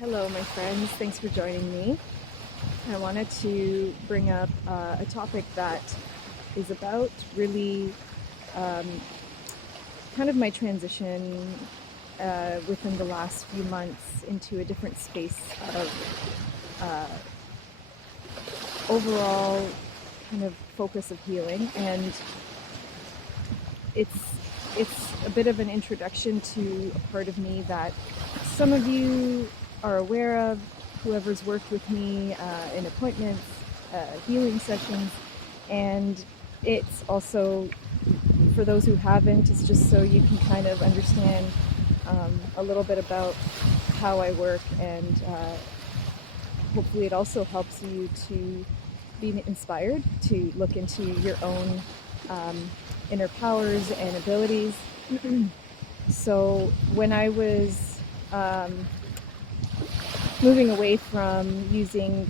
Hello, my friends. Thanks for joining me. I wanted to bring up a topic that is about really um, kind of my transition within the last few months into a different space of overall kind of focus of healing, and it's it's a bit of an introduction to a part of me that some of you are aware of, whoever's worked with me in appointments, healing sessions, and it's also for those who haven't, it's just so you can kind of understand a little bit about how I work, and hopefully it also helps you to be inspired to look into your own inner powers and abilities. So when I was moving away from using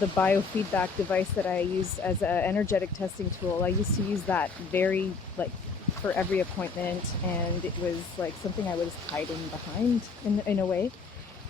the biofeedback device that I use as an energetic testing tool, I used to use that very for every appointment, and it was like something I was hiding behind in a way.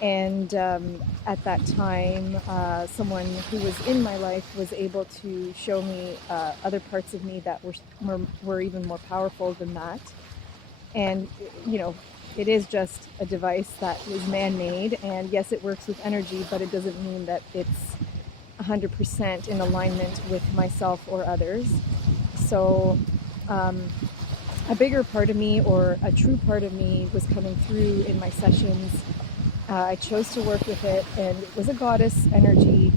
And at that time, someone who was in my life was able to show me other parts of me that were even more powerful than that. And, you know, it is just a device that is man-made, and yes, it works with energy, but it doesn't mean that it's 100% in alignment with myself or others. So a bigger part of me, or a true part of me, was coming through in my sessions. I chose to work with it, and it was a goddess energy.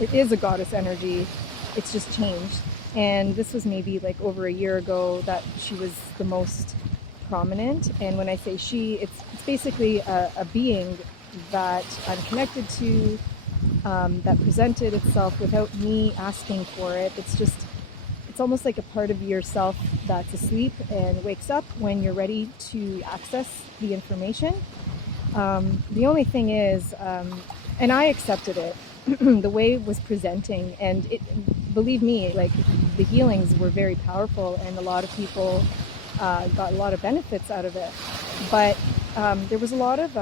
It is a goddess energy. It's just changed. And this was maybe like over a year ago that she was the most prominent. And when I say she, it's basically a being that I'm connected to, that presented itself without me asking for it. It's almost like a part of yourself that's asleep and wakes up when you're ready to access the information. The only thing is, and I accepted it, the way it was presenting, and believe me, like, the healings were very powerful, and a lot of people got a lot of benefits out of it. But there was a lot of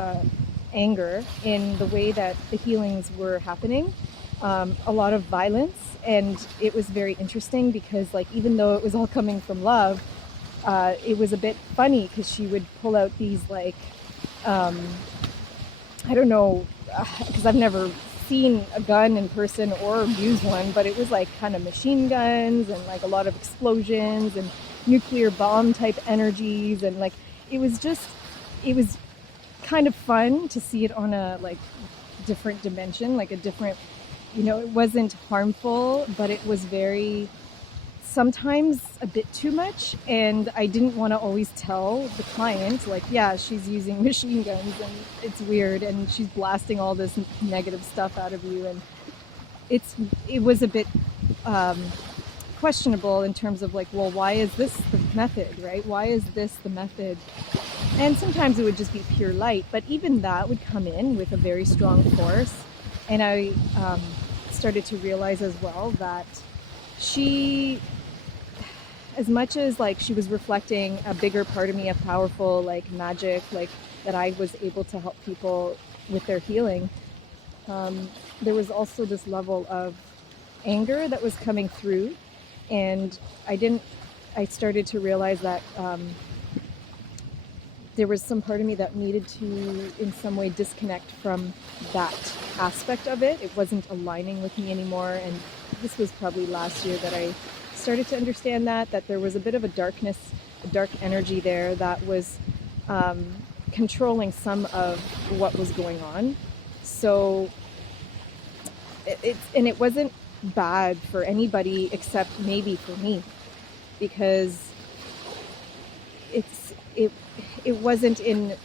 anger in the way that the healings were happening, a lot of violence, and it was very interesting because, like, even though it was all coming from love, it was a bit funny because she would pull out these, like, I don't know, because I've never seen a gun in person or used one, but it was like kind of machine guns and like a lot of explosions and nuclear bomb type energies, and like it was kind of fun to see it on a like different dimension, like a different, it wasn't harmful, but it was very, sometimes a bit too much, and I didn't want to always tell the client, like, yeah, she's using machine guns and it's weird and she's blasting all this negative stuff out of you, and it was a bit questionable in terms of like, well, why is this the method, right? Why is this the method? And sometimes it would just be pure light, but even that would come in with a very strong force. And I started to realize as well that she, as much as like she was reflecting a bigger part of me, a powerful like magic, like that I was able to help people with their healing, there was also this level of anger that was coming through, and I started to realize that there was some part of me that needed to in some way disconnect from that aspect of it. It wasn't aligning with me anymore, and this was probably last year that I started to understand that there was a bit of a dark energy there that was controlling some of what was going on. So it wasn't bad for anybody except maybe for me, because it wasn't in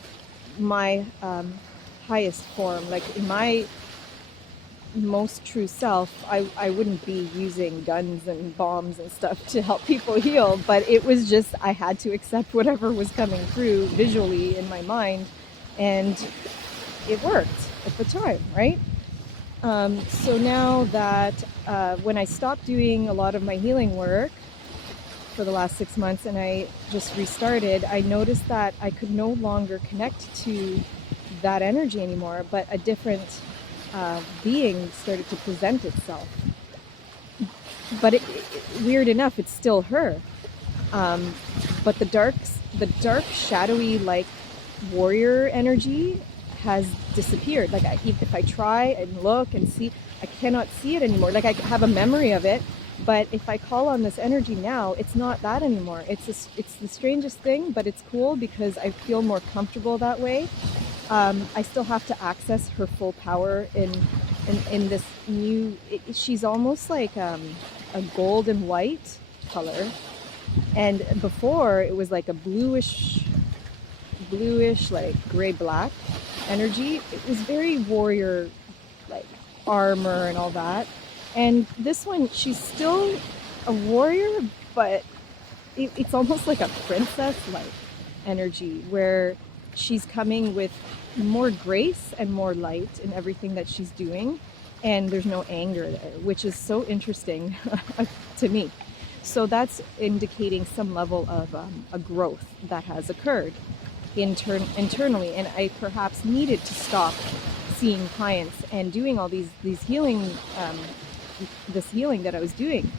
my highest form, like in my most true self. I wouldn't be using guns and bombs and stuff to help people heal, but it was just, I had to accept whatever was coming through visually in my mind, and it worked at the time, right? So now that when I stopped doing a lot of my healing work for the last 6 months and I just restarted, I noticed that I could no longer connect to that energy anymore, but a different being started to present itself. But weird enough, it's still her. But the dark, shadowy, like warrior energy has disappeared. Like if I try and look and see, I cannot see it anymore. Like I have a memory of it, but if I call on this energy now, it's not that anymore. It's the strangest thing, but it's cool because I feel more comfortable that way. I still have to access her full power in this new. She's almost like a gold and white color, and before it was like a bluish, like gray black energy. It was very warrior, like armor and all that. And this one, she's still a warrior, but it's almost like a princess-like energy where she's coming with more grace and more light in everything that she's doing. And there's no anger there, which is so interesting to me. So that's indicating some level of a growth that has occurred internally. And I perhaps needed to stop seeing clients and doing all these healing, this healing that I was doing,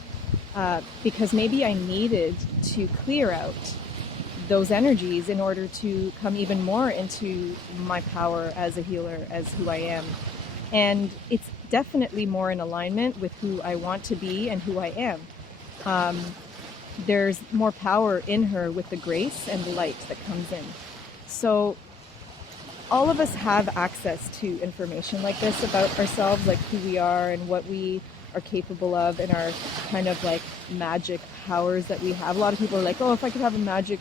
because maybe I needed to clear out those energies in order to come even more into my power as a healer, as who I am. And it's definitely more in alignment with who I want to be and who I am. There's more power in her with the grace and the light that comes in. So all of us have access to information like this about ourselves, like who we are and what we are capable of, and our kind of like magic powers that we have. A lot of people are like, oh, if I could have a magic,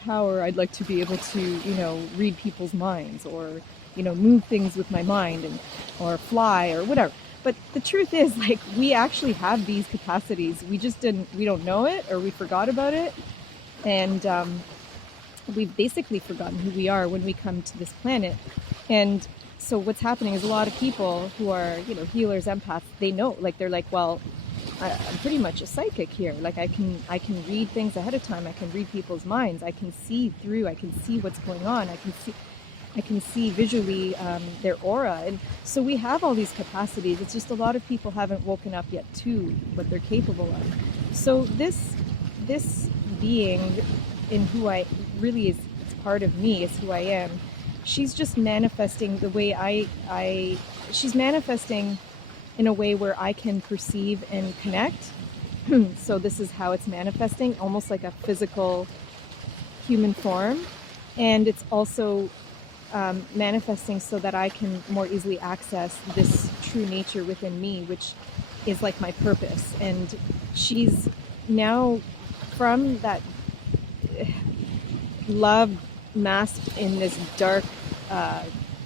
power, I'd like to be able to, read people's minds, or, move things with my mind, or fly or whatever. But the truth is, like, we actually have these capacities. We don't know it, or we forgot about it. And we've basically forgotten who we are when we come to this planet. And so what's happening is a lot of people who are, healers, empaths, they know, like, they're like, well, I'm pretty much a psychic here. Like I can read things ahead of time. I can read people's minds. I can see through. I can see what's going on. I can see visually their aura. And so we have all these capacities. It's just a lot of people haven't woken up yet to what they're capable of. So this being in who I really is, it's part of me, is who I am. She's just manifesting the way she's manifesting in a way where I can perceive and connect. So this is how it's manifesting, almost like a physical human form. And it's also manifesting so that I can more easily access this true nature within me, which is like my purpose. And she's now, from that love masked in this dark,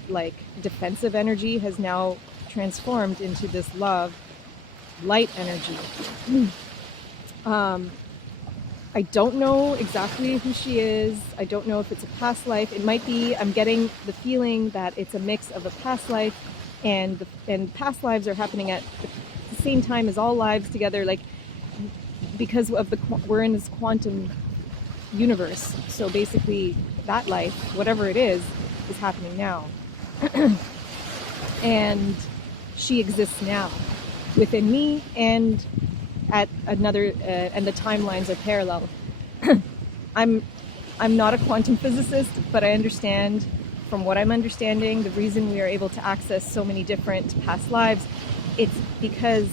like defensive energy, has now transformed into this love, light energy. I don't know exactly who she is. I don't know if it's a past life. It might be, I'm getting the feeling that it's a mix of a past life and past lives are happening at the same time as all lives together, like, because of we're in this quantum universe. So basically that life, whatever it is happening now. And she exists now within me and at another, and the timelines are parallel. I'm not a quantum physicist, but I understand, from what I'm understanding, the reason we are able to access so many different past lives, it's because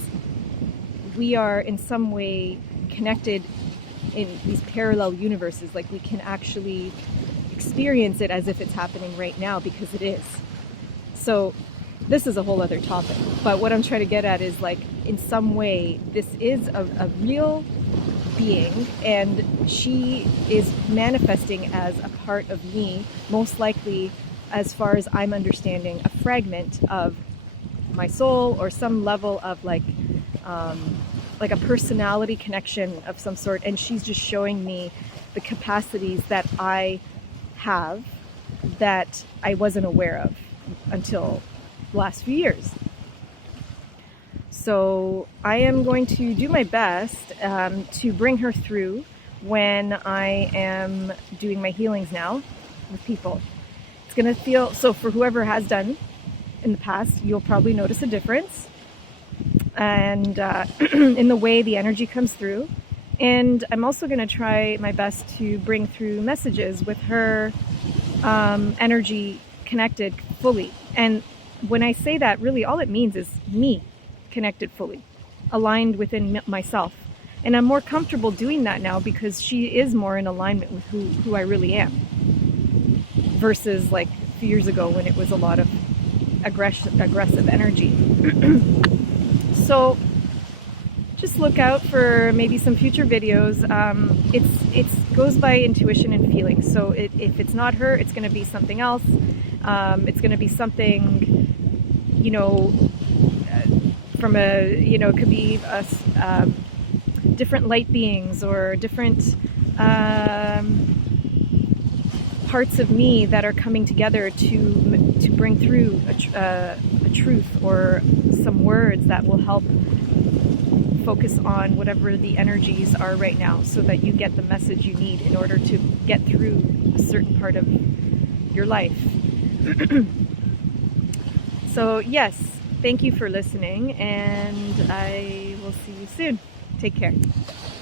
we are in some way connected in these parallel universes. Like, we can actually experience it as if it's happening right now, because it is. So this is a whole other topic, but what I'm trying to get at is, like, in some way this is a real being, and she is manifesting as a part of me, most likely, as far as I'm understanding, a fragment of my soul, or some level of like a personality connection of some sort. And she's just showing me the capacities that I have that I wasn't aware of until the last few years. So I am going to do my best to bring her through when I am doing my healings now with people. It's going to feel, so for whoever has done in the past, you'll probably notice a difference and in the way the energy comes through. And I'm also going to try my best to bring through messages with her energy connected fully. And when I say that, really all it means is me connected fully, aligned within myself. And I'm more comfortable doing that now because she is more in alignment with who I really am, versus like a few years ago when it was a lot of aggressive energy. So just look out for maybe some future videos. It goes by intuition and feeling. So if it's not her, it's going to be something else. It's going to be something, you know, from a, you know, it could be different light beings or different parts of me that are coming together to bring through a truth or some words that will help focus on whatever the energies are right now, so that you get the message you need in order to get through a certain part of your life. So yes, thank you for listening, and I will see you soon. Take care.